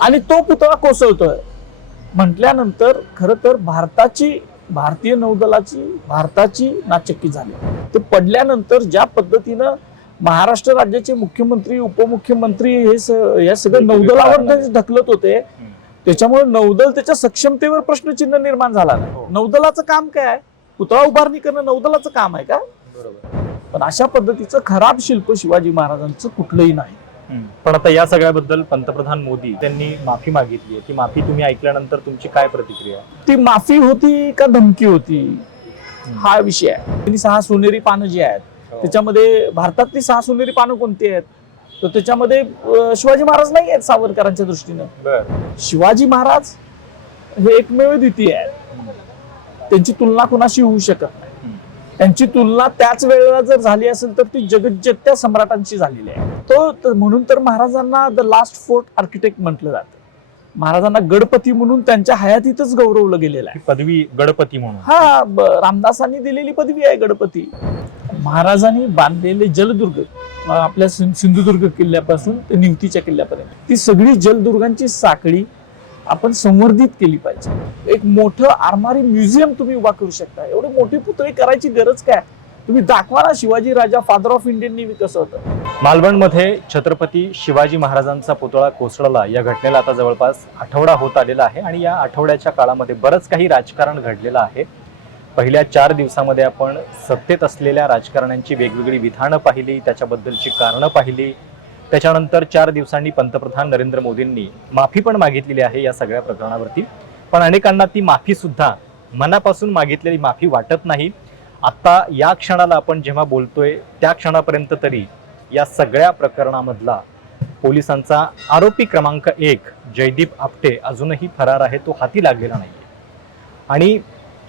आणि तो पुतळा कोसळतोय. म्हटल्यानंतर खर तर भारताची भारतीय नौदलाची भारताची नाचक्की झाली. ते पडल्यानंतर ज्या पद्धतीनं महाराष्ट्र राज्याचे मुख्यमंत्री उपमुख्यमंत्री हे या सगळं नौदलावर ढकलत होते. त्याच्यामुळे नौदल त्याच्या सक्षमतेवर प्रश्नचिन्ह निर्माण झाला हो. नौदलाचं काम काय पुतळा उभारणी करणं नौदलाचं काम आहे का? बरोबर. पण अशा पद्धतीचं खराब शिल्प शिवाजी महाराजांचं कुठलंही नाही. पण आता या सगळ्याबद्दल पंतप्रधान मोदी त्यांनी माफी मागितली आहे. ती माफी तुम्ही ऐकल्यानंतर तुमची काय प्रतिक्रिया? ती माफी होती का धमकी होती? हा विषय आहे. त्यांनी सहा सोनेरी पानं जी आहेत त्याच्यामध्ये भारतातली सहा सोनेरी पानं कोणती आहेत? तर त्याच्यामध्ये शिवाजी महाराज नाही आहेत सावरकरांच्या दृष्टीनं. शिवाजी महाराज हे एकमेव द्वितीय आहेत. त्यांची तुलना कुणाशी होऊ शकत नाही. त्यांची तुलना त्याच वेळेला जर झाली असेल तर ती जगज्जेत्या सम्राटांशी झालेली आहे. तो म्हणून तर महाराजांना द लास्ट फोर्ट आर्किटेक्ट म्हटलं जातं. महाराजांना गणपती म्हणून त्यांच्या हयातीतच गौरवलं गेलेलं आहे. ही पदवी गणपती म्हणून. हा रामदासांनी दिलेली पदवी आहे गणपती. महाराजांनी बांधलेले जलदुर्ग आपल्या सिंधुदुर्ग किल्ल्यापासून ते निवतीच्या किल्ल्यापर्यंत ती सगळी जलदुर्गांची साखळी आपण संवर्धित केली पाहिजे. एक मोठं आरमारी म्युझियम तुम्ही उभा करू शकता. एवढे मोठे पुतळे करायची गरज काय? तुम्ही दाखवा ना शिवाजी राजा फादर ऑफ इंडियननी कसं होतं? मालवणमध्ये छत्रपती शिवाजी महाराजांचा पुतळा कोसळला. या घटनेला आता जवळपास आठवडा होत आलेला आहे आणि या आठवड्याच्या काळामध्ये बरंच काही राजकारण घडलेलं आहे. पहिल्या चार दिवसामध्ये आपण सत्तेत असलेल्या राजकारण्यांची वेगवेगळी विधानं पाहिली त्याच्याबद्दलची कारणं पाहिली त्याच्यानंतर चार दिवसांनी पंतप्रधान नरेंद्र मोदींनी माफी पण मागितलेली आहे या सगळ्या प्रकरणावरती. पण अनेकांना ती माफी सुद्धा मनापासून मागितलेली माफी वाटत नाही. आता या क्षणाला आपण जेव्हा बोलतोय त्या क्षणापर्यंत तरी या सगळ्या प्रकरणामधला पोलिसांचा आरोपी क्रमांक एक जयदीप आपटे अजूनही फरार आहे तो हाती लागलेला नाही आणि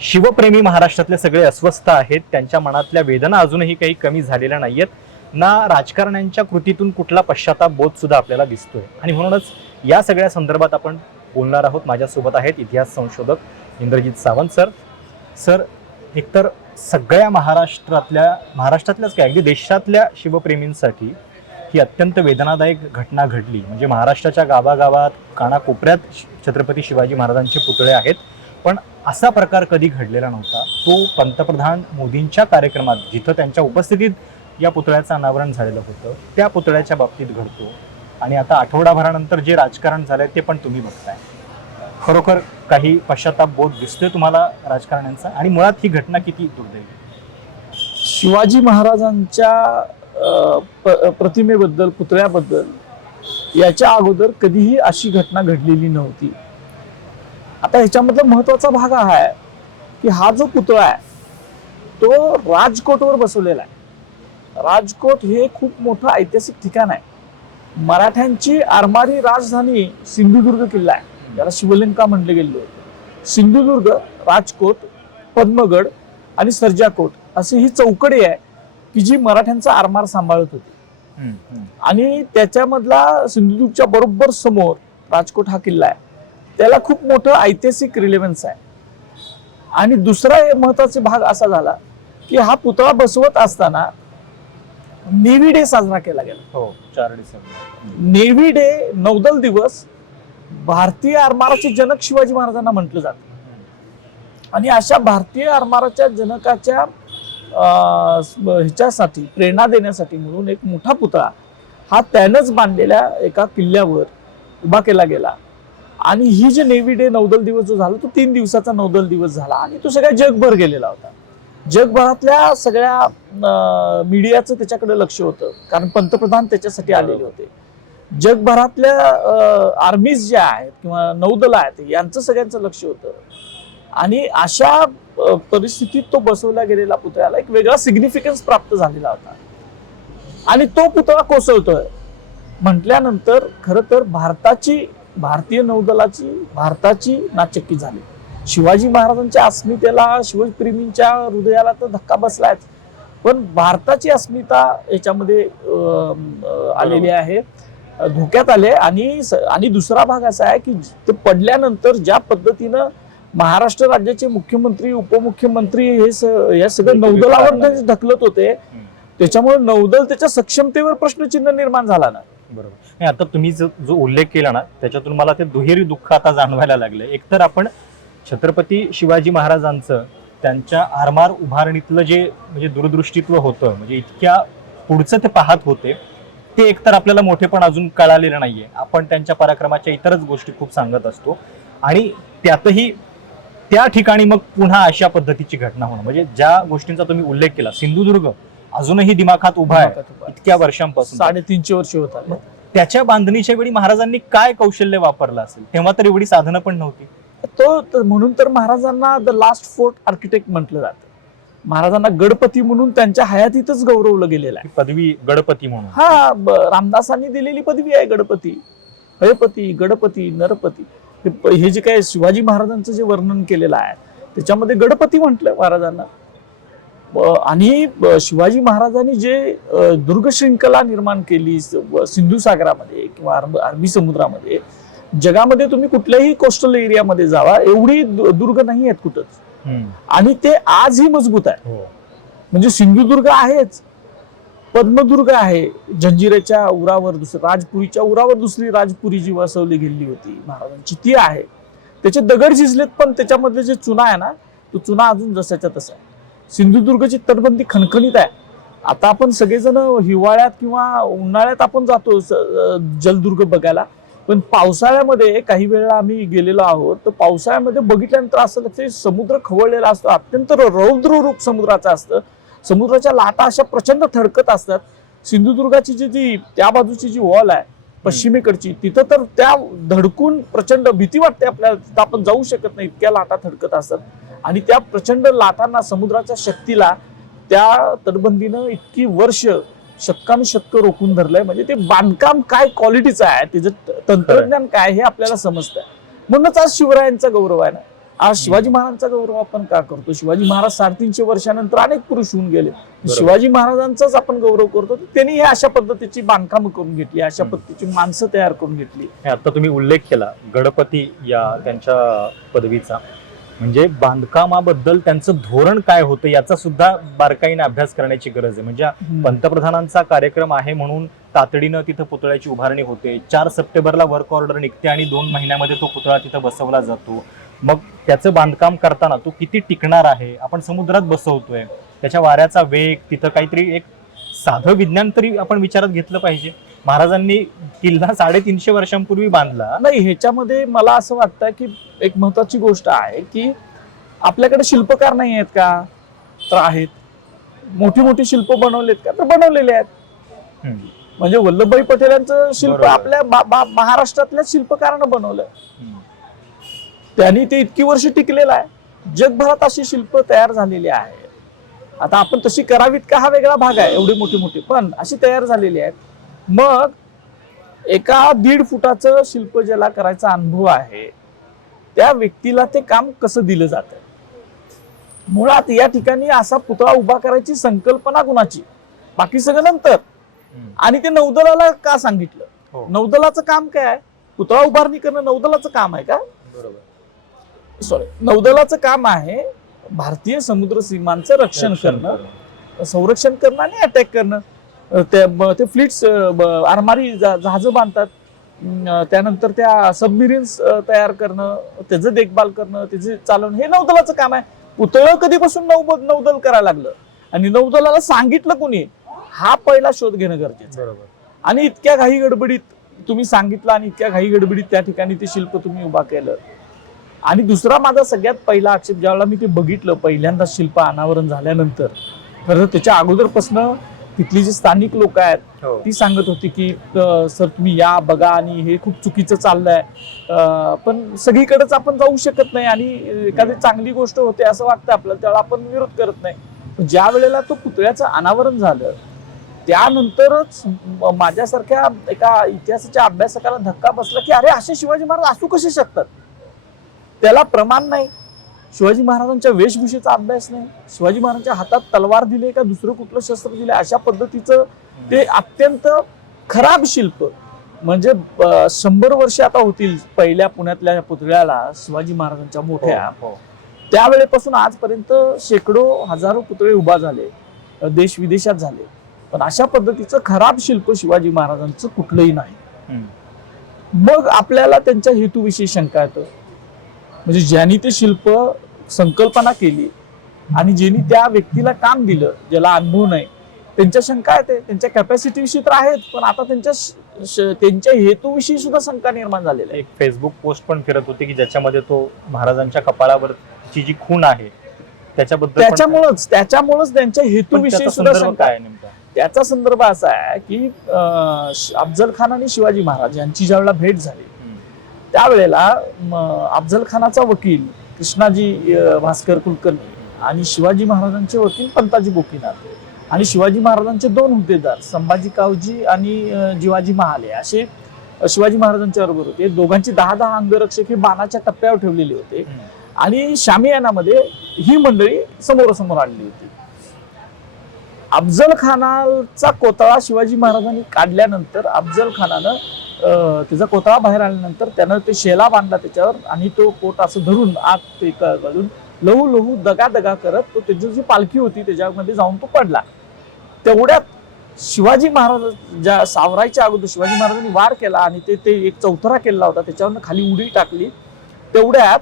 शिवप्रेमी महाराष्ट्रातले सगळे अस्वस्थ आहेत त्यांच्या मनातल्या वेदना अजूनही काही कमी झालेल्या नाहीयेत. ना राजकारण्यांच्या कृतीतून कुठला पश्चाताप बोध सुद्धा आपल्याला दिसतोय. आणि म्हणूनच या सगळ्या संदर्भात आपण बोलणार आहोत. माझ्यासोबत आहेत इतिहास संशोधक इंद्रजित सावंत सर. सर एकतर सगळ्या महाराष्ट्रातल्या महाराष्ट्रातल्याच काय अगदी देशातल्या शिवप्रेमींसाठी ही अत्यंत वेदनादायक घटना घडली. म्हणजे महाराष्ट्राच्या गावागावात कानाकोपऱ्यात श- छत्रपती शिवाजी महाराजांचे पुतळे आहेत. पण असा प्रकार कधी घडलेला नव्हता. तो पंतप्रधान मोदींच्या कार्यक्रमात जिथं त्यांच्या उपस्थितीत या पुतळ्याचं अनावरण झालेलं होतं. त्या पुतळ्याच्या बाबतीत घडतो. आणि आता आठवडाभरानंतर जे राजकारण झालंय ते पण तुम्ही बघताय. खरोखर काही पश्चाताप बोध दिसतोय तुम्हाला राजकारण्यांचा? आणि मुळात ही घटना किती दुर्दैवी? शिवाजी महाराजांच्या अं, प्रतिमेबद्दल पुतळ्याबद्दल याच्या अगोदर कधीही अशी घटना घडलेली नव्हती. आता ह्याच्यामधला महत्त्वाचा भाग हा आहे की हा जो पुतळा आहे तो राजकोटवर बसवलेला आहे. राजकोट हे खूप मोठं ऐतिहासिक ठिकाण आहे. मराठ्यांची आरमारी राजधानी सिंधुदुर्ग किल्ला आहे. त्याला शिवलंका म्हणले गेले होते. सिंधुदुर्ग राजकोट पद्मगड आणि सर्जाकोट अशी ही चौकडी आहे की जी मराठ्यांचा आरमार सांभाळत होती. आणि त्याच्यामधला सिंधुदुर्गच्या बरोबर समोर राजकोट हा किल्ला आहे. त्याला खूप मोठं ऐतिहासिक रिलेव्हन्स आहे. आणि दुसरा महत्त्वाचा भाग असा झाला की हा पुतळा बसवत असताना नेव्ही डे साजरा केला गेला. हो चार डिसेंबर. नेव्ही डे नौदल दिवस भारतीय आरमाराचे जनक शिवाजी महाराजांना म्हटलं जातं. आणि अशा भारतीय आरमाराच्या जनकाच्या ह्याच्यासाठी प्रेरणा देण्यासाठी म्हणून एक मोठा पुतळा हा त्यानंच बांधलेल्या एका किल्ल्यावर उभा केला गेला. आणि ही जे नेव्ही डे नौदल दिवस जो झाला तो तीन दिवसाचा नौदल दिवस झाला. आणि तो सगळ्या जगभर गेलेला होता. जगभरातल्या सगळ्या मीडियाचं त्याच्याकडे लक्ष होतं. कारण पंतप्रधान त्याच्यासाठी आलेले होते. जगभरातल्या आर्मीज ज्या आहेत किंवा नौदल आहेत यांचं सगळ्यांचं लक्ष होतं. आणि अशा परिस्थितीत तो बसवला गेलेला पुतळ्याला एक वेगळा सिग्निफिकन्स प्राप्त झालेला होता. आणि तो पुतळा कोसळतोय. म्हटल्यानंतर खरं तर भारताची भारतीय नौदलाची भारताची नाचक्की झाली. शिवाजी महाराजांच्या अस्मितेला शिवप्रेमींच्या हृदयाला तर धक्का बसलाय पण भारताची अस्मिता याच्यामध्ये आलेली आहे. धोक्यात आले आणि आणि दुसरा भाग असा आहे की ते पडल्यानंतर ज्या पद्धतीनं महाराष्ट्र राज्याचे मुख्यमंत्री उपमुख्यमंत्री हे या सगळं नौदलावर ढकलत होते. त्याच्यामुळे नौदल त्याच्या सक्षमतेवर प्रश्नचिन्ह निर्माण झाला ना. बरोबर. आता तुम्ही जो उल्लेख केला ना त्याच्यातून मला ते दुहेरी दुःख आता जाणवायला लागलं. एकतर आपण छत्रपती शिवाजी महाराजांचं त्यांच्या आरमार उभारणीतलं जे म्हणजे दूरदृष्टीत्व होतं म्हणजे इतक्या पुढचं ते पाहत होते ते एकतर आपल्याला मोठेपण अजून कळालेलं नाहीये. आपण त्यांच्या पराक्रमाच्या इतरच गोष्टी खूप सांगत असतो. आणि त्यातही त्या ठिकाणी मग पुन्हा अशा पद्धतीची घटना होणं. म्हणजे ज्या गोष्टींचा तुम्ही उल्लेख केला सिंधुदुर्ग अजूनही दिमाखात उभा आहे इतक्या वर्षांपासून. साडेतीनशे वर्ष होत आले. त्याच्या बांधणीच्या वेळी महाराजांनी काय कौशल्य वापरलं असेल? तेव्हा तर एवढी साधनं पण नव्हती. तो म्हणून तर महाराजांना द लास्ट फोर्ट आर्किटेक्ट म्हटलं जातं. महाराजांना गडपती म्हणून त्यांच्या हयातीतच गौरवलं गेलेलं आहे. पदवी गणपती म्हणून. हा रामदासांनी दिलेली पदवी आहे गणपती. हयपती गणपती नरपती. हे जे काय शिवाजी महाराजांचं जे वर्णन केलेलं आहे त्याच्यामध्ये गणपती म्हटलं महाराजांना. आणि शिवाजी महाराजांनी जे दुर्ग शृंखला निर्माण केली स- व सिंधू सागरामध्ये किंवा अरबी समुद्रामध्ये जगामध्ये तुम्ही कुठल्याही कोस्टल एरियामध्ये जावा एवढी दुर्ग नाही आहेत कुठंच. आणि ते आजही मजबूत आहे. हो. म्हणजे सिंधुदुर्ग आहेच पद्मदुर्ग आहे. जंजिरेच्या उरावर दुसरं राजपुरीच्या उरावर दुसरी राजपुरी जी वसवली गेली होती महाराजांची ती आहे. त्याचे दगड झिजलेत पण त्याच्यामधले जे चुना आहे ना तो चुना अजून जसाच्या तसा आहे. सिंधुदुर्गची तटबंदी खणखणीत आहे. आता आपण सगळेजण हिवाळ्यात किंवा उन्हाळ्यात आपण जातो जलदुर्ग बघायला. पण पावसाळ्यामध्ये काही वेळा आम्ही गेलेलो आहोत तर पावसाळ्यामध्ये बघितल्यानंतर असं लक्षात येईल, समुद्र खवळलेला असतो अत्यंत रौद्र रूप समुद्राचं असतं. समुद्राच्या लाटा अशा प्रचंड थडकत असतात. सिंधुदुर्गाची जी जी त्या बाजूची जी वॉल आहे पश्चिमेकडची तिथं तर त्या धडकून प्रचंड भीती वाटते आपल्याला तिथं आपण जाऊ शकत नाही इतक्या लाटा थडकत असतात. आणि त्या प्रचंड लाटांना समुद्राच्या शक्तीला त्या तटबंदीनं इतकी वर्ष शतकानुशतक रोखून धरलंय. म्हणजे ते बांधकाम काय क्वालिटीचं आहे त्याचं तंत्रज्ञान काय हे आपल्याला समजतंय. म्हणूनच आज शिवरायांचा गौरव आहे ना. आज शिवाजी महाराजांचा गौरव आपण का करतो? शिवाजी महाराज साडेतीनशे वर्षानंतर अनेक पुरुष होऊन गेले. शिवाजी महाराजांचाच आपण गौरव करतो. त्यांनी हे अशा पद्धतीची बांधकामं करून घेतली अशा. पद्धतीची माणसं तयार करून घेतली. हे आता तुम्ही उल्लेख केला गणपती या त्यांच्या पदवीचा. म्हणजे बांधकामाबद्दल त्यांचं धोरण काय होतं याचा सुद्धा बारकाईने अभ्यास करण्याची गरज आहे. म्हणजे पंतप्रधानांचा कार्यक्रम आहे म्हणून तातडीनं तिथं पुतळ्याची उभारणी होते. चार सप्टेंबरला वर्क ऑर्डर निघते आणि दोन महिन्यामध्ये तो पुतळा तिथं बसवला जातो. मग त्याचं बांधकाम करताना तो किती टिकणार आहे? आपण समुद्रात बसवतोय. त्याच्या वाऱ्याचा वेग तिथं काहीतरी एक साधं विज्ञान तरी आपण विचारात घेतलं पाहिजे. महाराजांनी किल्ला साडेतीनशे वर्षांपूर्वी बांधला. नाही ह्याच्यामध्ये मला असं वाटतं की एक महत्वाची गोष्ट आहे की आपल्याकडे शिल्पकार नाही आहेत का? तर आहेत. मोठी मोठी शिल्प बनवलेत का? तर बनवलेले आहेत. म्हणजे वल्लभभाई पटेलांचं शिल्प बरोबर. आपल्या महाराष्ट्रातल्या शिल्पकारानं बनवलं. त्यांनी ते इतकी वर्ष टिकलेलं आहे. जगभरात अशी शिल्प तयार झालेली आहे. आता आपण तशी करावीत का हा वेगळा भाग आहे एवढे मोठे मोठे. पण अशी तयार झालेली आहेत. मग एका दीड फुटाचं शिल्प ज्याला करायचा अनुभव आहे त्या व्यक्तीला ते काम कसं दिलं जातं मुळात या ठिकाणी असा पुतळा उभा करायची संकल्पना कुणाची? बाकी सगळं नंतर. आणि ते नौदलाला का सांगितलं? हो. नौदलाचं काम काय आहे? पुतळा उभारणी करणं नौदलाचं काम आहे का? सॉरी नौदलाचं काम आहे भारतीय समुद्र सीमांचं रक्षण करणं संरक्षण करणं आणि अटॅक करणं. ते ते फ्लीट्स आरमारी जहाजं बांधतात. त्यानंतर त्या सबमिरिन्स तयार करणं त्याचं देखभाल करणं त्याचे चालवणं हे नौदलाचं काम आहे. पुतळं कधीपासून नौ नौदल करायला लागलं? आणि नौदलाला सांगितलं कोणी? हा पहिला शोध घेणं गरजेचं. बरोबर. आणि इतक्या घाई गडबडीत तुम्ही सांगितलं आणि इतक्या घाई गडबडीत त्या ठिकाणी ते शिल्प तुम्ही उभा केलं. आणि दुसरा माझा सगळ्यात पहिला आक्षेप ज्यावेळेला मी ते बघितलं पहिल्यांदा शिल्प अनावरण झाल्यानंतर तर त्याच्या अगोदरपासनं तिथली जी स्थानिक लोक आहेत हो. ती सांगत होती की सर तुम्ही या बघा आणि हे खूप चुकीचं चाललंय. पण सगळीकडेच आपण जाऊ शकत नाही आणि एखादी चांगली गोष्ट होते असं वाटतं आपल्याला त्याला आपण विरोध करत नाही. ज्या वेळेला तो पुतळ्याचं अनावरण झालं त्यानंतरच माझ्यासारख्या एका इतिहासाच्या अभ्यासकाला धक्का बसला की अरे असे शिवाजी महाराज असू कसे शकतात? त्याला प्रमाण नाही. शिवाजी महाराजांच्या वेशभूषेचा अभ्यास नाही. शिवाजी महाराजांच्या हातात तलवार दिले का दुसरं कुठलं शस्त्र दिले अशा पद्धतीचं ते अत्यंत खराब शिल्प. म्हणजे शंभर वर्ष आता होतील पहिल्या पुण्यातल्या पुतळ्याला शिवाजी महाराजांच्या मोठ्या. हो, हो. त्यावेळेपासून आजपर्यंत शेकडो हजारो पुतळे उभा झाले देश विदेशात झाले. पण अशा पद्धतीचं खराब शिल्प शिवाजी महाराजांचं कुठलंही नाही. मग आपल्याला त्यांच्या हेतूविषयी शंका येतं. म्हणजे ज्यांनी ते शिल्प संकल्पना केली आणि ज्यांनी त्या व्यक्तीला काम दिलं ज्याला अनुभव नाही. त्यांच्या शंका येते त्यांच्या कॅपॅसिटी विषयी तर आहेत पण आता त्यांच्या त्यांच्या हेतूविषयी सुद्धा शंका निर्माण झालेल्या एक फेसबुक पोस्ट पण फिरत होती की ज्याच्यामध्ये तो महाराजांच्या कपाळावरची जी खूण आहे त्याच्याबद्दल त्याच्यामुळंच त्याच्यामुळंच त्यांच्या हेतूविषयी सुद्धा शंका आहे. त्याचा संदर्भ असा आहे की अफजल खान आणि शिवाजी महाराज यांची ज्यावेळेला भेट झाली. त्यावेळेला अफजल खानाचा वकील कृष्णाजी भास्कर कुलकर्णी आणि शिवाजी महाराजांचे वकील पंताजी गोपीनाथ आणि शिवाजी महाराजांचे दोन हुद्देदार संभाजी कावजी आणि जिवाजी महाले. असे शिवाजी महाराजांच्या बरोबर होते. दोघांची दहा दहा अंगरक्षक हे बाणाच्या टप्प्यावर ठेवलेले होते. आणि शामियानामध्ये ही मंडळी समोरासमोर आणली होती. अफजल खानाचा कोतळा शिवाजी महाराजांनी काढल्यानंतर अफजल खानानं त्याचा कोतळा बाहेर आल्यानंतर त्यानं ते शेला बांधला त्याच्यावर आणि तो कोट असं धरून आत ते घालून लहू लहू दगा दगा करत तो त्याची जी पालखी होती त्याच्यामध्ये जाऊन तो पडला. तेवढ्यात शिवाजी महाराज ज्या सावरायच्या अगोदर शिवाजी महाराजांनी वार केला आणि ते ते एक चौथरा केला होता त्याच्यावरनं खाली उडी टाकली. तेवढ्यात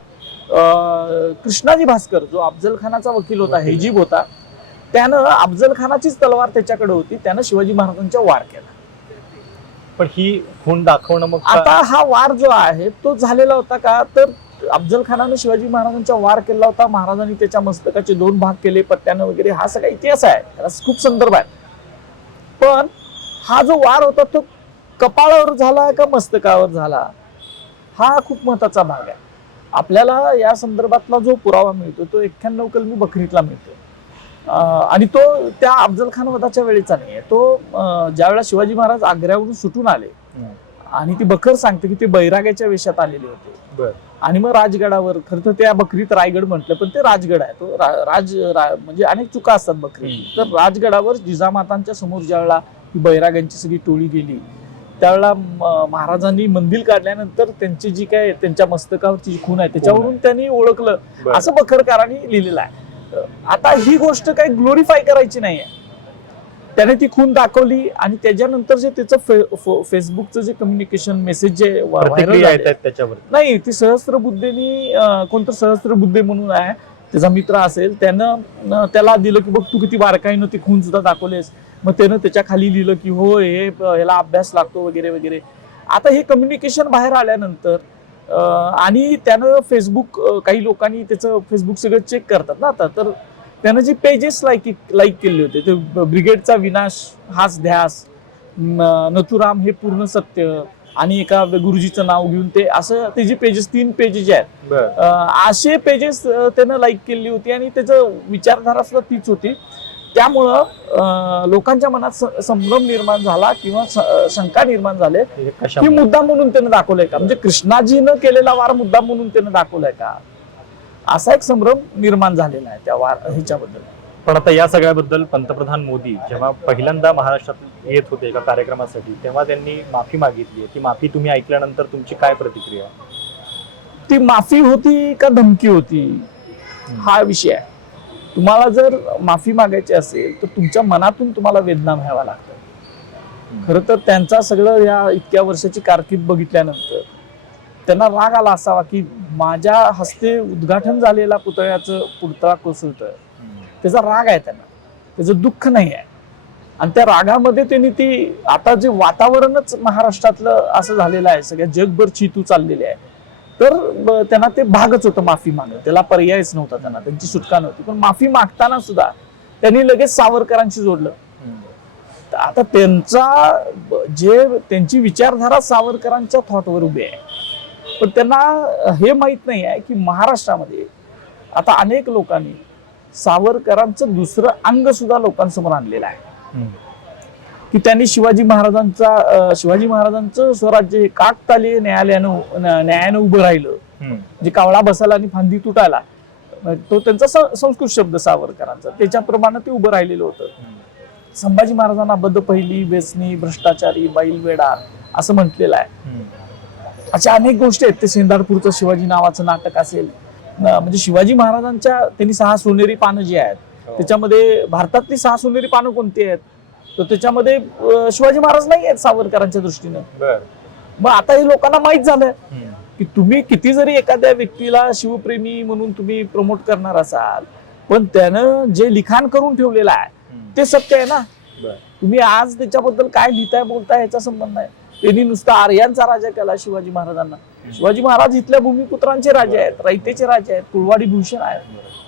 कृष्णाजी भास्कर जो अफजल खानाचा वकील होता. हेजीब होता त्यानं अफजल खानाचीच तलवार त्याच्याकडे होती त्यानं शिवाजी महाराजांच्या वार केला. पण ही खूण दाखवणं मग आता हा वार जो आहे तो झालेला होता का? तर अफजल खानाने शिवाजी महाराजांचा वार केला होता. महाराजांनी त्याच्या मस्तकाचे दोन भाग केले पट्ट्यानं वगैरे. हा सगळा इतिहास आहे. त्याला खूप संदर्भ आहे. पण हा जो वार होता तो कपाळावर झाला का मस्तकावर झाला? हा खूप महत्त्वाचा भाग आहे. आपल्याला या संदर्भातला जो पुरावा मिळतो तो एक्क्याण्णव कलमी बकरीतला मिळतो. आणि तो त्या अफजल खान वधाच्या वेळेचा नाही आहे तो ज्यावेळेला शिवाजी महाराज आग्र्यावरून सुटून आले. आणि ती बखर सांगते की ते बैराग्याच्या वेशात आलेले होते. आणि मग राजगडावर खरं तर त्या बकरीत रायगड म्हटलं पण ते राजगड आहे तो राज म्हणजे अनेक चुका असतात बकरी. तर राजगडावर जिजामातांच्या समोर ज्यावेळेला बैराग्यांची सगळी टोळी गेली त्यावेळेला महाराजांनी मंदिर काढल्यानंतर त्यांची जी काय त्यांच्या मस्तकावरची जी खून आहे त्याच्यावरून त्यांनी ओळखलं. असं बखरकारांनी लिहिलेलं आहे आता ही गोष्ट काही ग्लोरीफाय करायची नाहीये. त्याने ती खून दाखवली आणि त्याच्यानंतर जे त्याचं फेसबुकचं जे कम्युनिकेशन मेसेज जे त्याच्यावर. नाही ती सहस्त्रबुद्धेनी अं, कोणतं सहस्त्रबुद्धे म्हणून आहे त्याचा मित्र असेल त्यानं त्याला दिलं की बघ तू किती बारकाईनं ती खून सुद्धा दाखवलेस. मग त्यानं त्याच्याखाली लिहिलं की हो हे ह्याला अभ्यास लागतो वगैरे वगैरे. आता हे कम्युनिकेशन बाहेर आल्यानंतर आणि त्यानं फेसबुक काही लोकांनी त्याचं फेसबुक सगळं चेक करतात ना आता. तर त्यानं जे पेजेस लाईक लाईक केले होते ते ब्रिगेडचा विनाश हाच ध्यास नथुराम हे पूर्ण सत्य आणि एका गुरुजीचं नाव घेऊन ते असं ते जे पेजेस तीन पेजेस आहेत असे पेजेस त्यानं लाईक केली होती आणि त्याचं विचारधारा सुद्धा तीच होती. त्यामुळं लोकांच्या मनात संभ्रम निर्माण झाला किंवा शंका निर्माण झाले की मुद्दा म्हणून त्यानं दाखवलंय का? म्हणजे कृष्णाजीनं केलेला वार मुद्दा म्हणून त्यानं दाखवलाय का? असा एक संभ्रम निर्माण झालेला आहे त्या वार ह्याच्याबद्दल. पण आता या सगळ्याबद्दल पंतप्रधान मोदी जेव्हा पहिल्यांदा महाराष्ट्रात येत होते एका कार्यक्रमासाठी तेव्हा त्यांनी माफी मागितली. ती माफी तुम्ही ऐकल्यानंतर तुमची काय प्रतिक्रिया? ती माफी होती का धमकी होती? हा विषय आहे. तुम्हाला जर माफी मागायची असेल तर तुमच्या मनातून तुम्हाला वेदना व्हावा लागतं खरं तर त्यांचा सगळं या इतक्या वर्षाची कारकीर्द बघितल्यानंतर त्यांना राग आला असावा की माझ्या हस्ते उद्घाटन झालेला पुतळ्याचं पुतळा कोसळतोय. त्याचा राग आहे त्यांना. त्याचं दुःख नाही आहे. आणि त्या रागामध्ये त्यांनी ती आता जे वातावरणच महाराष्ट्रातलं असं झालेलं आहे सगळ्या जगभर चितू चाललेली आहे. तर त्यांना ते भागच होतं माफी मागणं. त्याला पर्यायच नव्हता त्यांना. त्यांची सुटका नव्हती. पण माफी मागताना सुद्धा त्यांनी लगेच सावरकरांशी जोडलं. आता त्यांचा जे त्यांची विचारधारा सावरकरांच्या थॉटवर उभी आहे. पण त्यांना हे माहीत नाही आहे की महाराष्ट्रामध्ये आता अनेक लोकांनी सावरकरांचं दुसरं अंग सुद्धा लोकांसमोर आणलेलं आहे. की त्यांनी शिवाजी महाराजांचा शिवाजी महाराजांचं स्वराज्य हे काकतालीय न्यायालयानं न्यायानं उभं राहिलं. जे कावळा बसायला आणि फांदी तुटायला तो त्यांचा संस्कृत शब्द सावरकरांचा. त्याच्याप्रमाणे ते उभं राहिलेलं होतं. संभाजी महाराजांना बद्ध पहिली बेसनी भ्रष्टाचारी बैलवेडा असं म्हटलेलं आहे. अशा अनेक गोष्टी आहेत. ते सेंदारपूरचं शिवाजी नावाचं नाटक असेल. म्हणजे शिवाजी महाराजांच्या त्यांनी सहा सोनेरी पानं जी आहेत त्याच्यामध्ये भारतातली सहा सोनेरी पानं कोणती आहेत? तर त्याच्यामध्ये शिवाजी महाराज नाही आहेत सावरकरांच्या दृष्टीनं. मग आता हे लोकांना माहीत झालंय की तुम्ही किती जरी एखाद्या व्यक्तीला शिवप्रेमी म्हणून तुम्ही प्रमोट करणार असाल पण त्यानं जे लिखाण करून ठेवलेलं आहे ते सत्य आहे ना. तुम्ही आज त्याच्याबद्दल काय लिहिताय बोलताय याचा संबंध नाही. त्यांनी नुसता आर्यांचा राजा केला शिवाजी महाराजांना. शिवाजी महाराज इथल्या भूमिपुत्रांचे राजे आहेत रयतेचे राजे आहेत कुळवाडी भूषण आहेत.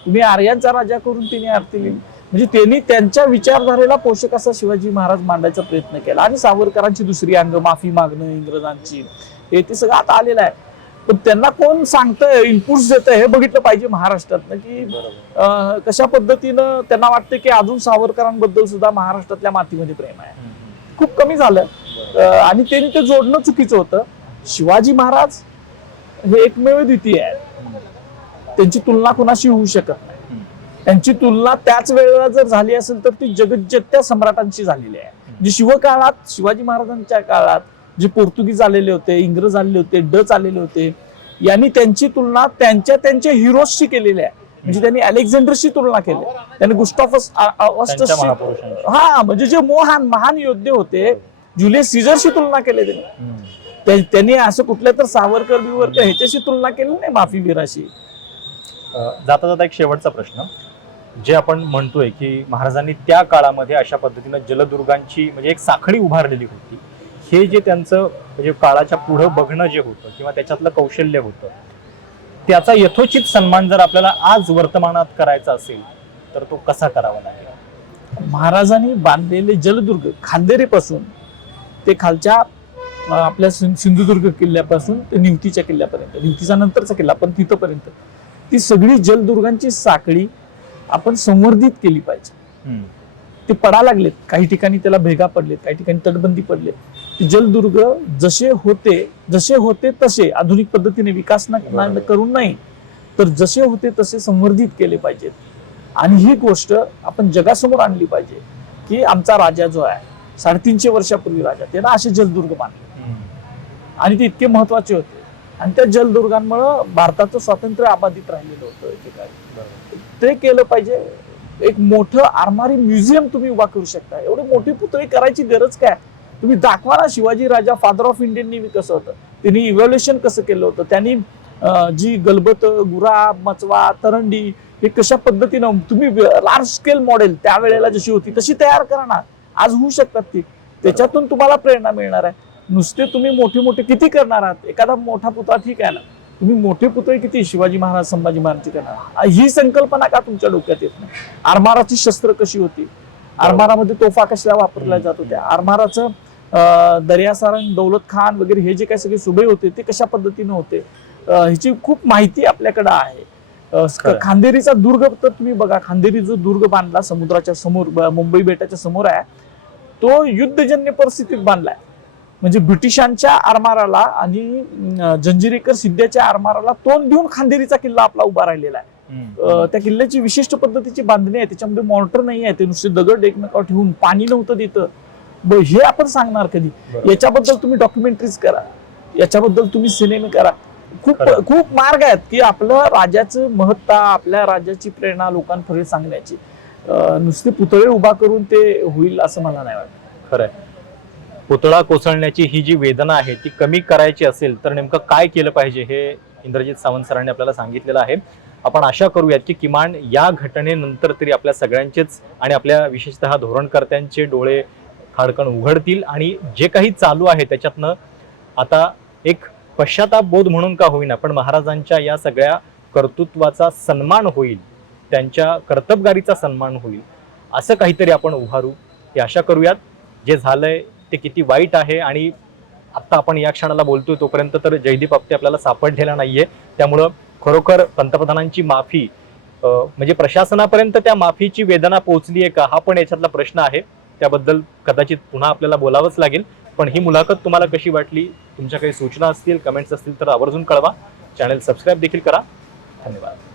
तुम्ही आर्यांचा राजा करून त्यांनी आरती लिहिली. म्हणजे त्यांनी त्यांच्या विचारधारेला पोषक असा शिवाजी महाराज मांडायचा प्रयत्न केला. आणि सावरकरांची दुसरी अंग माफी मागणं इंग्रजांची हे ते सगळं आता आलेलं आहे. पण त्यांना कोण सांगतंय इनपुट्स देत हे बघितलं पाहिजे महाराष्ट्रातनं की कशा पद्धतीनं त्यांना वाटतं की अजून सावरकरांबद्दल सुद्धा महाराष्ट्रातल्या मातीमध्ये प्रेम आहे. खूप कमी झालं. आणि त्यांनी ते जोडणं चुकीचं होतं. शिवाजी महाराज हे एकमेव द्वितीय आहेत. त्यांची तुलना कुणाशी होऊ शकत नाही. त्यांची तुलना त्याच वेळेला जर झाली असेल तर ती जगज्जेत्या सम्राटांशी झालेली आहे. म्हणजे शिवकाळात शिवाजी महाराजांच्या काळात जे पोर्तुगीज आलेले होते इंग्रज आलेले होते डच आलेले होते यांनी त्यांची तुलना त्यांच्या त्यांच्या हिरोजशी केलेली आहे. म्हणजे त्यांनी अलेक्झांडरशी तुलना केली. त्यांनी गुस्टॉफस हा म्हणजे जे महान महान योद्धे होते जुलियस सीझरशी तुलना केली त्यांनी. त्यांनी असं कुठल्या तर सावरकर बिवरकर ह्याच्याशी तुलना केली नाही माफी वीराशी अं, जाता जाता एक शेवटचा प्रश्न. जे आपण म्हणतोय की महाराजांनी त्या काळामध्ये अशा पद्धतीनं जलदुर्गांची म्हणजे एक साखळी उभारलेली होती. हे जे त्यांचं म्हणजे काळाच्या पुढं बघणं जे होतं किंवा त्याच्यातलं कौशल्य होतं त्याचा यथोचित सन्मान जर आपल्याला आज वर्तमानात करायचा असेल तर तो कसा करावा लागेल? महाराजांनी बांधलेले जलदुर्ग खांदेरीपासून ते खालच्या आपल्या सिं- सिंधुदुर्ग किल्ल्यापासून ते निवतीच्या किल्ल्यापर्यंत निवतीचा नंतरचा किल्ला पण तिथपर्यंत. ती सगळी जलदुर्गांची साखळी आपण संवर्धित केली पाहिजे. ते पडा लागलेत. काही ठिकाणी त्याला भेगा पडलेत काही ठिकाणी तटबंदी पडलेत. ते जलदुर्ग जसे होते जसे होते तसे आधुनिक पद्धतीने विकास न- करून नाही तर जसे होते तसे संवर्धित केले पाहिजेत. आणि ही गोष्ट आपण जगासमोर आणली पाहिजे की आमचा राजा जो आहे साडेतीनशे वर्षापूर्वी राजा त्यानं असे जलदुर्ग बांधले. आणि ते इतके महत्त्वाचे होते. आणि त्या जलदुर्गांमुळं भारताचं स्वातंत्र्य अबाधित राहिलेलं होतं एकेकाळी. ते केलं पाहिजे. एक मोठं आरमारी म्युझियम तुम्ही उभा करू शकता. एवढे मोठी पुतळी करायची गरज काय? तुम्ही दाखवा ना Shivaji Raja father of Indian navy कसं होतं? त्यांनी इव्हॅल्युएशन कसं केलं होतं? त्यांनी जी गलबत गुरा मचवा तरंडी हे कशा पद्धतीनं तुम्ही लार्ज स्केल मॉडेल त्यावेळेला जशी होती तशी तयार करा ना. आज होऊ शकतात ती. त्याच्यातून तुम्हाला प्रेरणा मिळणार आहे. नुसते तुम्ही मोठे मोठे किती करणार आहात? एखादा मोठा पुतळा ठीक आहे ना. तुम्ही मोठे पुतळे किती? शिवाजी महाराज संभाजी महाराज करणार ही संकल्पना का तुमच्या डोक्यात येत नाही? आरमाराची शस्त्र कशी होती? आरमारामध्ये तोफा कशा वापरल्या जात होत्या? आरमाराचं दर्यासारंग दौलत खान वगैरे हे जे काही सगळे सुबे होते ते कशा पद्धतीने होते? ह्याची खूप माहिती आपल्याकडे आहे. खांदेरीचा दुर्ग तर तुम्ही बघा खांदेरी जो दुर्ग बांधला समुद्राच्या समोर मुंबई बेटाच्या समोर आहे तो युद्धजन्य परिस्थितीत बांधलाय म्हणजे ब्रिटिशांच्या आरमाराला आणि जंजिरेकर सिद्ध्याच्या आरमाराला तोंड देऊन खांदेरीचा किल्ला आपला उभा राहिलेला आहे. त्या किल्ल्याची विशिष्ट पद्धतीची बांधणी आहे. त्याच्यामध्ये मॉर्टर नाही आहे. ते नुसते दगड एकमेकावर ठेवून पाणी नव्हतं तिथं ब- हे आपण सांगणार कधी. याच्याबद्दल तुम्ही डॉक्युमेंटरीज करा. याच्याबद्दल तुम्ही सिनेमे करा. खूप. खूप मार्ग आहेत की आपलं राजाचं महत्ता आपल्या राजाची प्रेरणा लोकांपर्यंत सांगण्याची. नुसते पुतळे उभा करून ते होईल असं मला नाही वाटत. खरंय. पुतळा कोसळण्याची ही जी वेदना आहे ती कमी करायची असेल तर नेमकं काय केलं पाहिजे हे इंद्रजित सावंत सरांनी आपल्याला सांगितलेलं आहे. आपण आशा करूयात की किमान या घटनेनंतर तरी आपल्या सगळ्यांचेच आणि आपल्या विशेषतः धोरणकर्त्यांचे डोळे खाडकण उघडतील आणि जे काही चालू आहे त्याच्यातनं आता एक पश्चाताप बोध म्हणून का होईना पण महाराजांच्या या सगळ्या कर्तृत्वाचा सन्मान होईल त्यांच्या कर्तबगारीचा सन्मान होईल असं काहीतरी आपण उभारू. ही आशा करूयात. जे झालंय ते किती वाईट आहे आणि आत्ता आपण या क्षणाला बोलतोय तोपर्यंत तर जयदीप आपटे आपल्याला सापडलेला नाहीये. त्यामुळं खरोखर पंतप्रधानांची माफी म्हणजे प्रशासनापर्यंत त्या माफीची वेदना पोहोचली आहे का हा पण याच्यातला प्रश्न आहे. त्याबद्दल कदाचित पुन्हा आपल्याला बोलावंच लागेल. पण ही मुलाखत तुम्हाला कशी वाटली तुमच्या काही सूचना असतील कमेंट्स असतील तर आवर्जून कळवा. चॅनल सबस्क्राईब देखील करा. धन्यवाद.